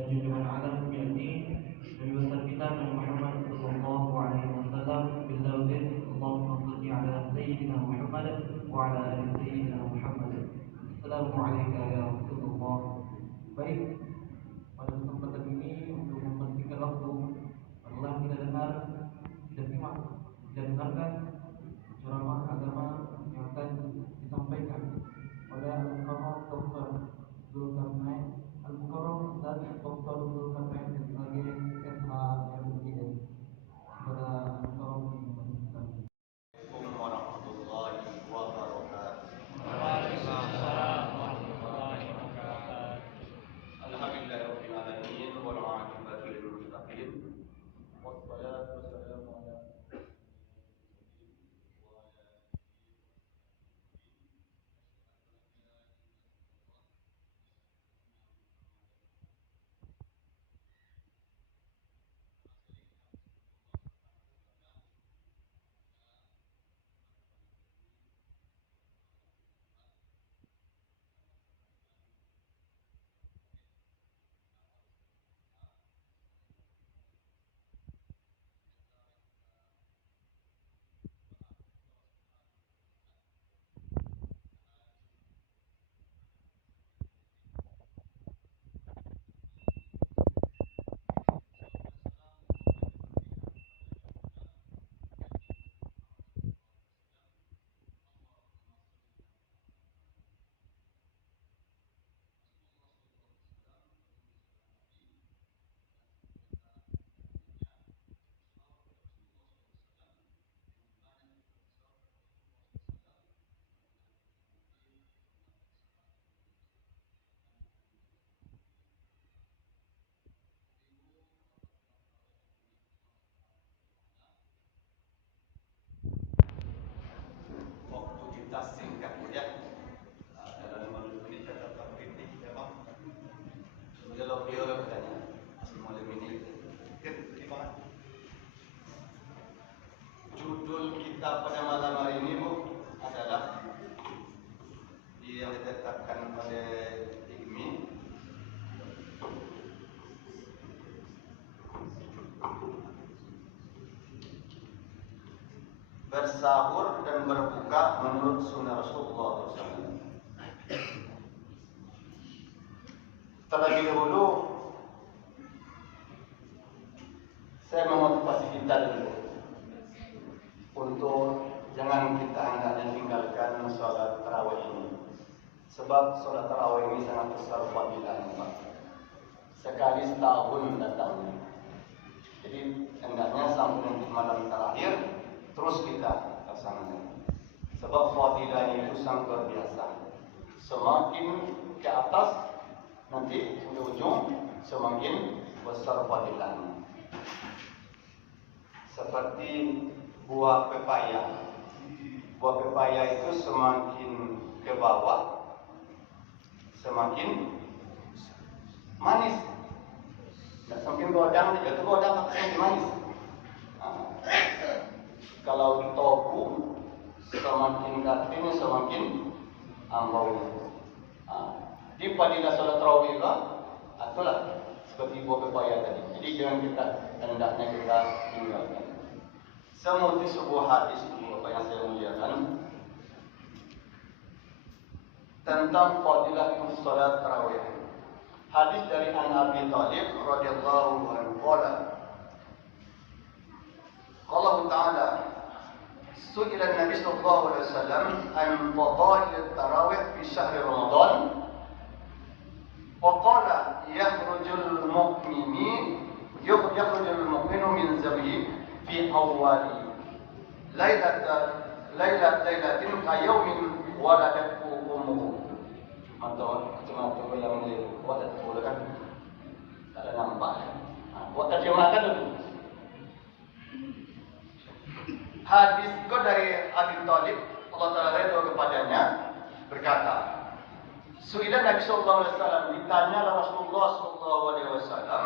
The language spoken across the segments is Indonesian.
dan junjungan alam yakni Nabi besar kita Nabi Muhammad sallallahu alaihi wasallam bil lafzi Allahumma shalli ala sayyidina Muhammad wa ala ali sayyidina Muhammad. Assalamu alayka ya Rasulullah. Baik, pada kesempatan ini untuk mempersingkat waktu, marilah kita simak dan dengarkan ceramah agama yang akan disampaikan oleh Al-Mukarram Dr. Zulkarnain Al-Mukarram dan Dr. Zulkarnain sebagai SHMIS kepada Al-Mukarram Assalamualaikum warahmatullahi wabarakatuh. Waalaikumsalam warahmatullahi wabarakatuh. Alhamdulillahirabbil alamin wal 'aqibatu lil muttaqin. Wassalatu wassalamu ala waktu kita singkat ya. Dalam 5 menit kita akan kritik ya Bang. Kalau beliau bertanya, mulai menit. Gimana? Judul kita pada malam hari ini Bu adalah yang ditetapkan oleh IGMI, bersahur dan berbuka menurut sunnah Rasulullah SAW. Terlebih dahulu saya memotivasi kita dulu untuk jangan kita hendaknya tinggalkan sholat tarawih ini, sebab sholat tarawih ini sangat besar fadilahnya Pak. Sekali setahun datangnya. Jadi hendaknya sampai nanti malam terakhir terus kita laksanakan. Sebab fadilahnya itu sangat luar biasa. Semakin ke atas nanti di ujung semakin besar fadilahnya. Seperti buah pepaya. Buah pepaya itu semakin ke bawah semakin manis. Nah, semakin godang jatuh godang semakin manis. Kalau tofu semakin katanya semakin ambau. Di fadilah salat tarawih itulah seperti buah pepaya tadi. Jadi jangan kita hendaknya kita tinggalkan. Seperti sebuah hadis apa yang saya muliakan tentang fadilah salat tarawih. Hadis dari Abi Thalib radhiyallahu anhu qala Allah Ta'ala su'ila Nabi sallallahu alaihi wasallam an fadail tarawih fi syahr Ramadan wa qala yakhrujul mu'minu min zabihi fi awwali lailatin kayawmin waladatu ummuhu. Mantap, cuma yang ini buat boleh kan? Tak ada nampak. Buat terjemahkan dulu. Hadis itu dari Abi Thalib, Allah Taala ridho kepadanya, berkata, Su'ilan Nabi sallallahu alaihi wasallam, ditanya Rasulullah sallallahu alaihi wasallam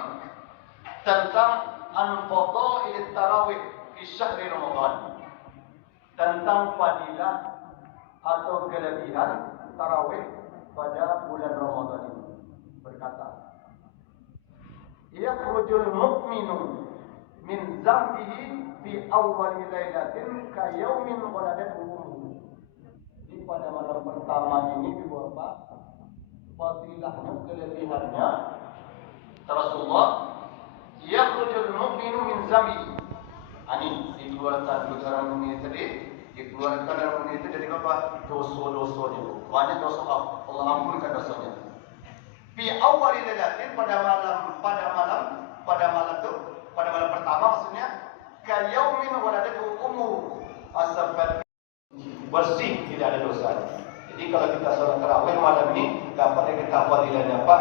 tentang an-fadail tarawih fi syahr Ramadan. Tentang fadilah atau kelebihan tarawih pada bulan Ramadan ini. Berkata, yakhrujul mu'minu min zambihi fi awwali lailatin ka yaumin waladathu ummuhu. Di pada malam pertama ini Ibu Bapak, fadilahnya, kelebihannya Rasulullah, yakhrujul mu'minu min zambihi. Ini dikeluarkan dari bumi tadi, dikeluarkan dari bumi itu dari apa? Dosa-dosanya. Banyak dosa Allah ampunkan dosanya. Fi awwali lailatin, pada malam pertama maksudnya, ka yaumin waladathu ummu, seperti bersih, tidak ada dosa. Jadi kalau kita salat tarawih malam ini dapat kita fadilahnya Pak,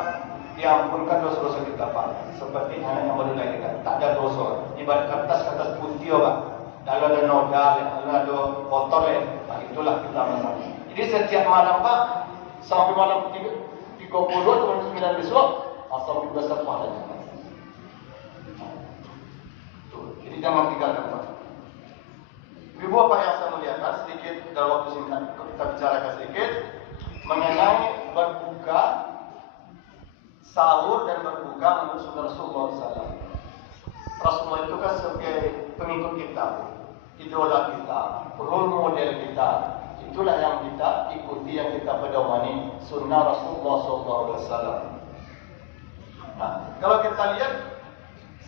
diampunkan dosa-dosa kita Pak. Seperti anak yang baru dilahirkan, tak ada dosa. Ibarat kertas putih Pak. Kalau ada noda, kalau ada botol, itulah kita masak. Jadi setiap malam Pak, sampai malam 30 atau 9 besok, asal kita besar pahalanya. Jadi jangan tinggalkan Pak. Ibu Bapak yang saya muliakan, sedikit dalam waktu singkat kita bicarakan sedikit mengenai berbuka, sahur dan berbuka menurut sunnah Rasulullah SAW. Rasulullah itu kan sebagai pengikut kita, idola kita, role model kita. Itulah yang kita ikuti, yang kita pedomani, sunnah Rasulullah SAW. Nah, kalau kita lihat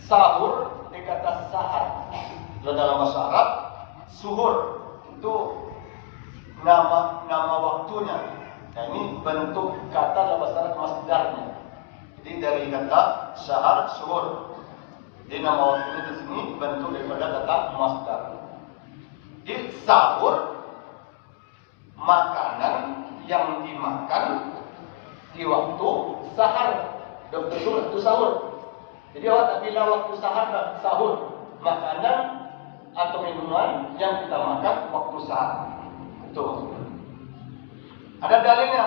sahur dikata sahar, dalam bahasa Arab, suhur itu nama waktunya. Nah, ini bentuk kata dalam bahasa Arab masdarnya. Jadi dari kata sahar, suhur. Jadi nama waktunya di sini bentuk daripada kata masdar. Di sahur, makanan yang dimakan di waktu sahar, betul itu sahur. Jadi awak tak bilang waktu sahar dan sahur, makanan atau minuman yang kita makan waktu sahar. Itu. Ada dalilnya.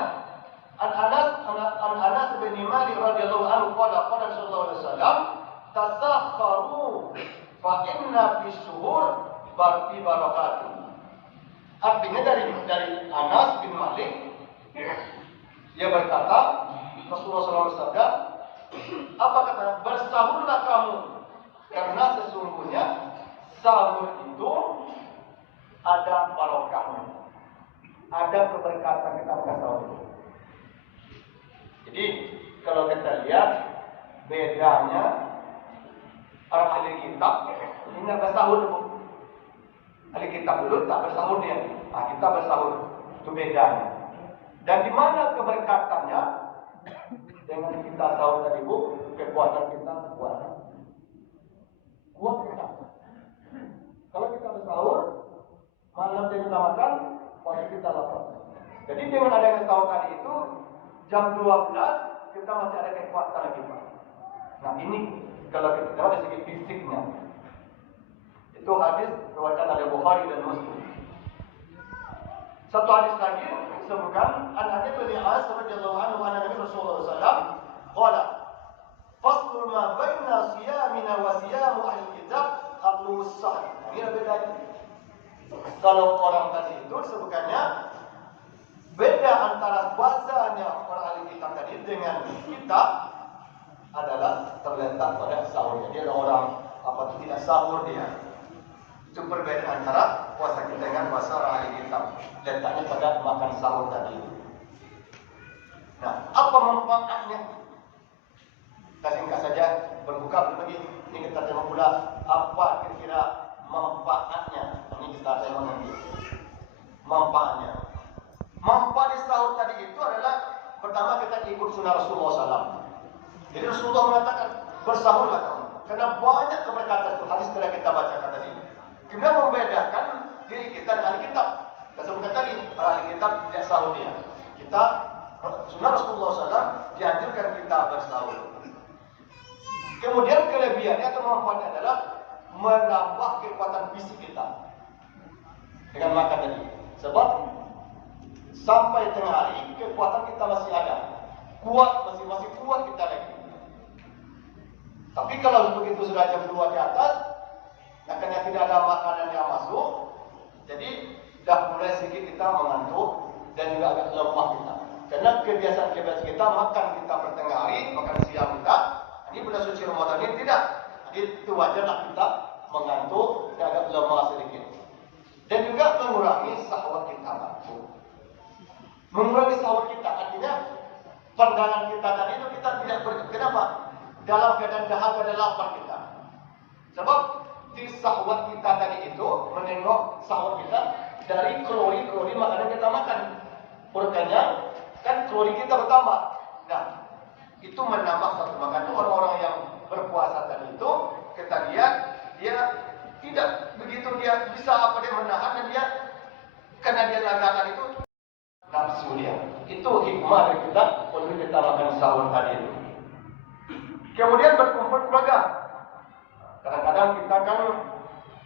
An Anas bin Malik radhiyallahu anhu qala sallallahu alaihi wasallam, tasakharu fa inna fi suhur barti barakatuh. Artinya dari Anas bin Malik, dia berkata, Rasulullah SAW bersabda, apa kata? Bersahurlah kamu, karena sesungguhnya sahur itu ada barokahnya, ada keberkatan kita makan sahur itu. Jadi kalau kita lihat bedanya orang ahli kitab ini nggak bersahur dulu. Ahli kitab dulu tak bersahur dia. Nah, kita bersahur, itu bedanya. Dan di mana keberkatannya? Dengan kita sahur tadi Bu, kekuatan kita kuat. Kuat kita. Kalau kita bersahur, malam kita makan, pasti kita lapar. Jadi dengan adanya sahur tadi itu, jam 12 kita masih ada kekuatan lagi Pak. Nah ini kalau kita tahu dari segi fisiknya. Itu hadis riwayat oleh Bukhari dan Muslim. Satu hadis lagi disebutkan An-Abi bin As radhiyallahu anhu anna Nabi Rasulullah sallallahu alaihi wasallam qala faslu ma baina siyamina wa siyam ahli kitab aqlu as-sahr. Ini bedanya. Kalau orang tadi itu disebutkannya beda antara puasanya orang ahli kitab tadi dengan kita adalah terletak pada sahurnya. Dia orang apa tidak sahur dia. Itu perbedaan antara puasa kita dengan puasa orang ahli kitab. Letaknya pada makan sahur tadi. Nah, apa manfaatnya? Kita singkat saja, berbuka belum lagi. Ini kita tengok pula apa kira-kira manfaatnya. Ini kita tengok nanti. Manfaatnya. Manfaat di sahur tadi itu adalah pertama kita ikut sunnah Rasulullah SAW. Jadi Rasulullah mengatakan bersahurlah kamu, karena banyak keberkatan itu hadis telah kita bacakan tadi. Kemudian membedakan diri kita dengan ahli kitab. Kita sebutkan tadi ahli kitab tidak sahur dia. Kita sunnah Rasulullah SAW dianjurkan kita bersahur. Kemudian kelebihannya atau manfaatnya adalah menambah kekuatan fisik kita dengan makan tadi. Sebab sampai tengah hari kekuatan kita masih ada, kuat masih kuat kita lagi. Tapi kalau begitu sudah jam 2 ke atas, karena tidak ada makanan yang masuk, jadi dah mulai sedikit kita mengantuk dan juga agak lemah kita. Karena kebiasaan kita makan kita pertengah hari, makan siang kita. Ini bulan suci Ramadan ini wajarlah kita mengantuk dan agak lemah sedikit. Dan juga mengurangi syahwat kita mampu. Mengurangi syahwat kita artinya pandangan kita tadi itu kita tidak kenapa? Dalam keadaan dahaga dan lapar kita. Sebab di syahwat kita tadi itu menengok syahwat kita dari kalori makanan kita makan. Berkenyang kan kalori kita bertambah. Nah, itu menambah satu makan. Orang-orang yang berpuasa tadi itu kita lihat dia tidak begitu dia bisa dia menahan dan dia karena dia lagakan itu nafsu dia. Itu hikmah dari kita untuk kita makan sahur tadi itu. Kemudian berkumpul keluarga. Kadang-kadang kita kan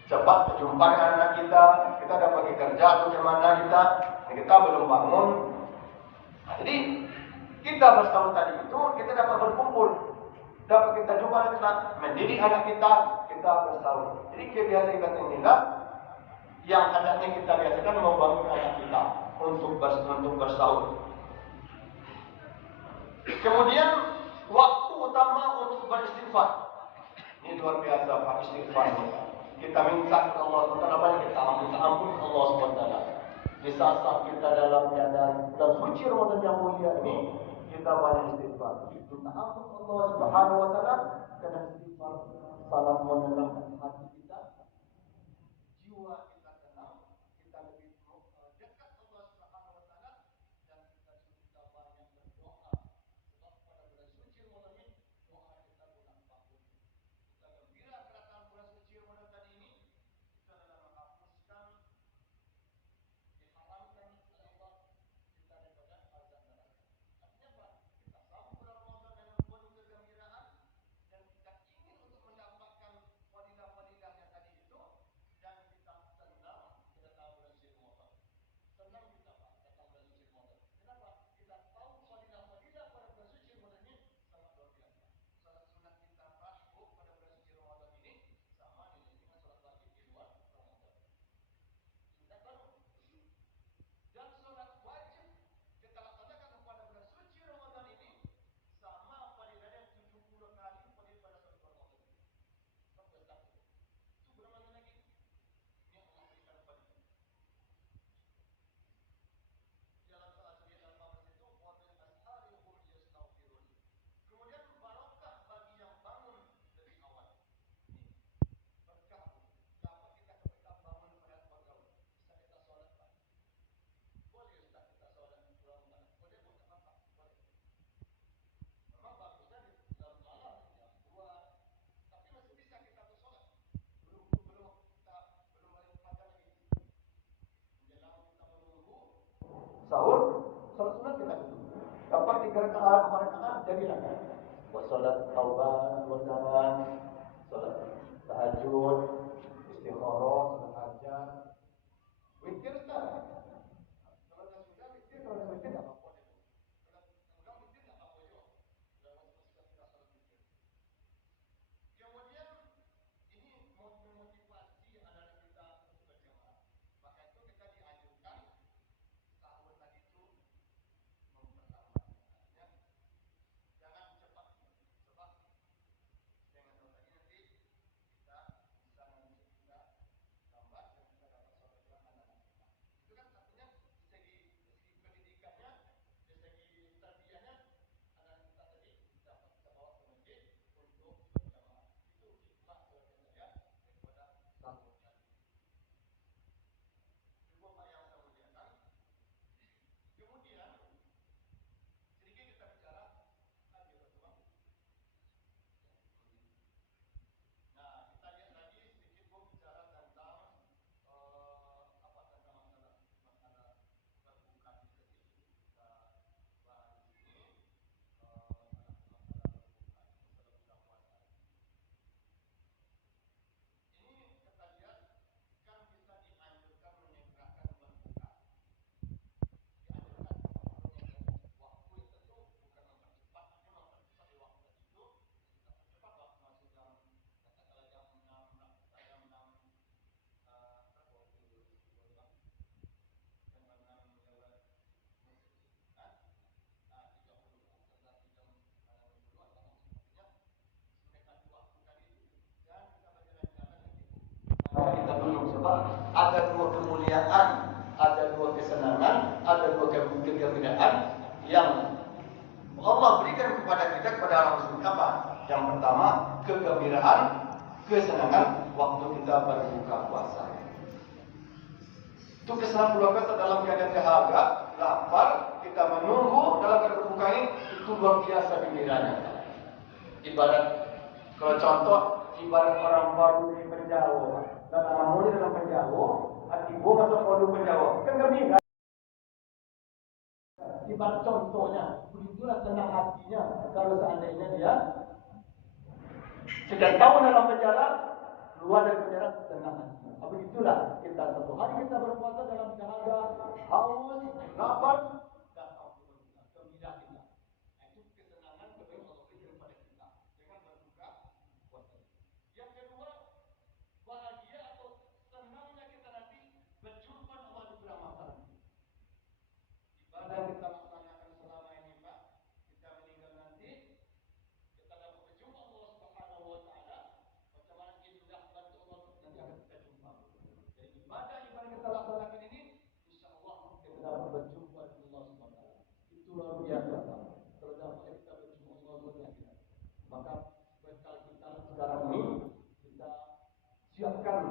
cepat berjumpa dengan anak kita dah pergi kerja atau ke mana kita belum bangun. Nah, jadi kita bersahur tadi itu kita dapat berkumpul, dapat kita jumpa kita mendidik anak kita bersahur. Jadi kebiasaan inilah yang hendaknya kita biasakan membangun anak kita untuk bersahur. Kemudian waktu utama untuk beristighfar. Ini luar biasa Pak istighfar. Kita minta kepada Allah SWT, kita minta ampun kepada Allah SWT. Di saat kita dalam keadaan dan suci Ramadan yang mulia ini, kita banyak istighfar. Minta ampun Allah Subhanahu Wa Taala karena istighfar sangat menenangkan hati kita, jiwa kita tenang, kita lebih dekat Allah Subhanahu Wa Taala dan kita banyak berdoa. Sebab pada bulan suci Ramadan ini doa kita bulan tahun. Kita gembira kedatangan bulan suci Ramadan tadi ini, kita adalah menghapuskan diharamkan oleh Allah kita daripada azab neraka. Artinya apa? Kita sambut bulan Ramadan dengan penuh kegembiraan dan kita ingin untuk mendapatkan fadilah-fadilah yang tadi itu dan kita senang kedatangan bulan suci Ramadan. Senang kita Pak datang bulan suci Ramadan. Kenapa? Kita tahu fadilah-fadilah pada bulan suci Ramadan ini sangat luar biasa. Salat sunat kita masuk pada bulan suci Ramadan ini sama nilai dengan salat wajib di luar Ramadan. Sudah baru. Dan salat wajib kita laksanakan pada bulan suci Ramadan ini sama fadilahnya 70 kali fadilah pada satu Ramadan. Sampai tak. Itu berapa lagi? Ini Allah berikan fadilah. Dalam salat sunnah al-Fajr itu wa bil ashari hum yastaghfirun. Kemudian barokah bagi yang bangun lebih awal. Ini berkah. Dapat kita bangun pada pagi. Bisa kita solat pagi. Boleh Ustaz kita solat pulang malam. Boleh bukan apa? Boleh. Memang bagusnya di dalam malam jam 2. Tapi masih bisa kita solat. Belum balik pada lagi. Menjelang kita menunggu sahur, salat sunat kita dulu. Dapat 3 rakaat, 4 rakaat jadilah kan. Buat salat taubat, berjalan, salat tahajud, istikharah, salat hajat. Witir tak? Kalau dah sudah witir, kalau dah witir tak apa-apa itu. Kalau witir tak apa-apa juga. Dalam kita salat witir. Kemudian ini memotivasi anak-anak kita untuk berjamaah. Maka itu kita dianjurkan sahur tadi itu memperlambat. Artinya jangan cepat. Sebab dengan tahu tadi nanti kita bisa nanti kita lambat dan kita dapat sahur dengan anak-anak kita. Itu kan artinya segi pendidikannya kegembiraan, ada dua kesenangan, ada dua kegembiraan yang Allah berikan kepada kita, kepada orang muslim. Apa? Yang pertama, kegembiraan, kesenangan waktu kita berbuka puasa. Itu kesenangan bulan puasa dalam keadaan dahaga, lapar, kita menunggu dalam keadaan berbuka ini, itu luar biasa gembiranya. Ibarat, kalau contoh, ibarat orang baru di penjara, dan anak dalam penjara, hati gua masuk kodu penjara, kan gembira. Ibarat contohnya, begitulah senang hatinya kalau seandainya dia sudah tahu dalam penjara, keluar dari penjara senang hati. Begitulah kita satu hari kita berpuasa dalam dahaga, haus, lapar, dan gembira kita. Itu kesenangan kepada Allah berikan kepada kita dengan berbuka puasa. Yang kedua, bahagia atau senangnya kita nanti berjumpa Allah di bulan Ramadan. Ibadah kita laksanakan selama ini, Pak, kita meninggal nanti, kita dapat berjumpa Allah Subhanahu wa Ta'ala. Macam mana indah bantu Allah nanti akan kita jumpa. Jadi ibadah kita laksanakan ini, insya Allah kita dapat berjumpa dengan Allah Subhanahu wa Ta'ala. Itu luar biasa, Pak. Kalau dapat kita berjumpa Allah Subhanahu wa Ta'ala, maka bekal kita sekarang ini kita siapkan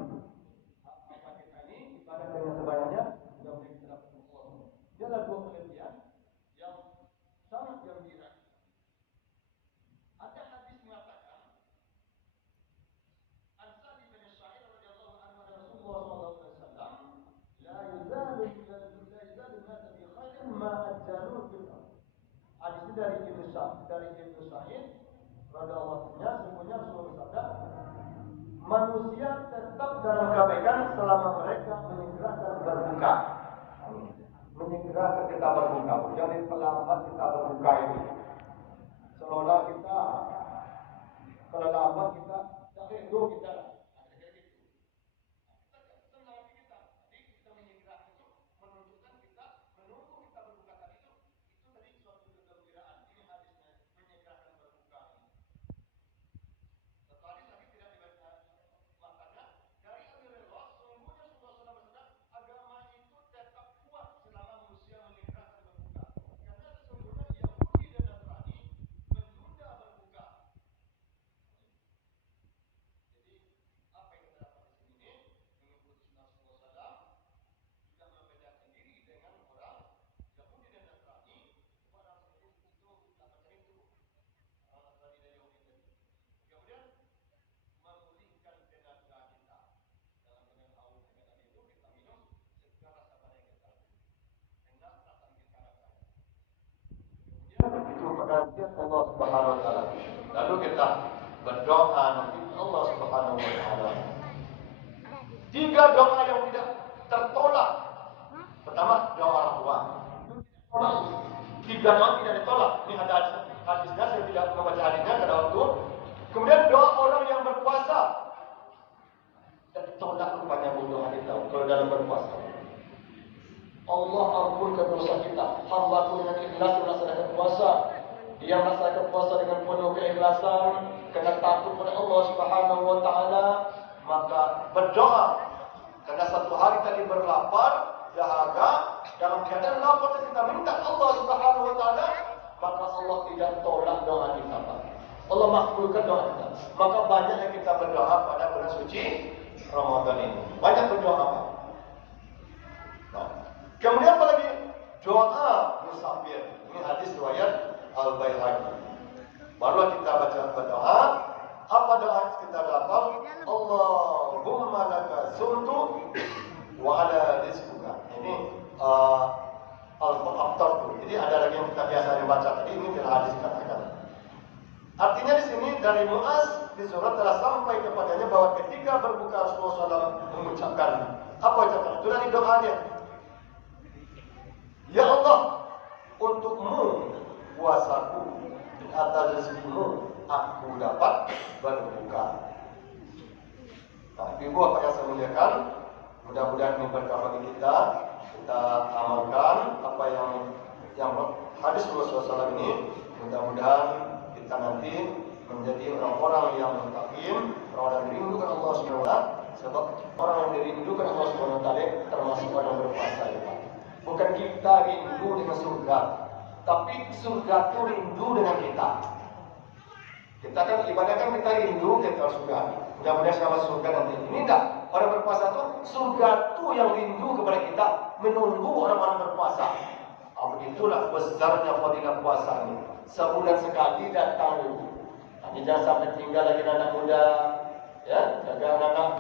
apa kita ini ibadah dengan sebanyak mudah-mudahan kita dapat Allah. Dia adalah dua penelitian yang sangat gembira. Ada hadis mengatakan, An-Sa'di bin Sa'id radhiyallahu anhu dari Rasulullah sallallahu alaihi wasallam, la yuzalu an-nas bi khairin ma ajjalu fil ardh. Hadis ini dari Ibnu Sa'id radhiyallahu anhu, sesungguhnya Rasulullah bersabda, manusia tetap dalam kebaikan selama mereka menyegerakan berbuka. Menyegerakan kita berbuka, jangan terlambat kita berbuka ini. Seolah kita kalau lambat kita tak rindu kita. Itu perhatian Allah Subhanahu wa Ta'ala. Lalu kita berdoa nanti Allah Subhanahu wa Ta'ala. 3 doa yang tidak tertolak. Pertama, doa orang tua. 3 doa tidak ditolak. Ini ada hadisnya, saya tidak membaca hadisnya pada waktu. Kemudian doa orang yang berpuasa. Dan ditolak rupanya doa kita kalau dalam berpuasa. Allah ampunkan dosa kita. Hamba-Mu dengan ikhlas melaksanakan puasa. Dia melaksanakan puasa dengan penuh keikhlasan, karena takut pada Allah Subhanahu wa Ta'ala, maka berdoa. Karena satu hari tadi berlapar, dahaga, dalam keadaan lapar kita minta Allah Subhanahu wa Ta'ala, maka Allah tidak tolak doa kita, Pak. Allah makbulkan doa kita. Maka banyak yang kita berdoa pada bulan suci Ramadan ini. Banyak berdoa, Pak. Nah, kemudian apa lagi? Doa musafir. Ini hadis riwayat Al-Baihaqi. Barulah kita baca berdoa. Apa doa kita dapat? Allahumma laka sumtu wa ala rizquka. Ini al-aftar. Jadi ada lagi yang kita biasa membaca tadi. Ini adalah hadis katakan. Artinya di sini dari Mu'az di surat telah sampai kepadanya bahwa ketika berbuka Rasulullah SAW mengucapkan apa ucapan? Itu dari doanya. Ya Allah, untukmu puasaku, di atas rezekimu aku dapat berbuka. Nah, ibu apa yang saya muliakan, mudah-mudahan ini berkah bagi kita amalkan apa yang hadis Rasulullah SAW ini. Mudah-mudahan kita nanti menjadi orang-orang yang mutakin, orang yang rindu kepada Allah Subhanahu wa Ta'ala, Sebab orang yang dirindukan Allah SWT termasuk orang berpuasa ya Pak. Bukan kita rindu dengan surga, tapi surga itu rindu dengan kita. Kita kan ibadah kan kita rindu kita surga. Mudah-mudahan siapa surga nanti. Ini enggak. Orang berpuasa itu surga itu yang rindu kepada kita, menunggu orang-orang berpuasa. Begitulah besarnya fadilah puasa ini. Sebulan sekali datang. Jadi jangan sampai tinggal lagi anak muda, ya, jaga anak-anak,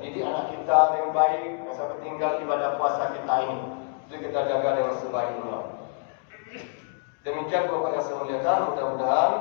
didik anak kita yang baik, jangan sampai tinggal ibadah puasa kita ini. Itu kita jaga dengan sebaik-baiknya. Demikian Bapak yang saya muliakan, mudah-mudahan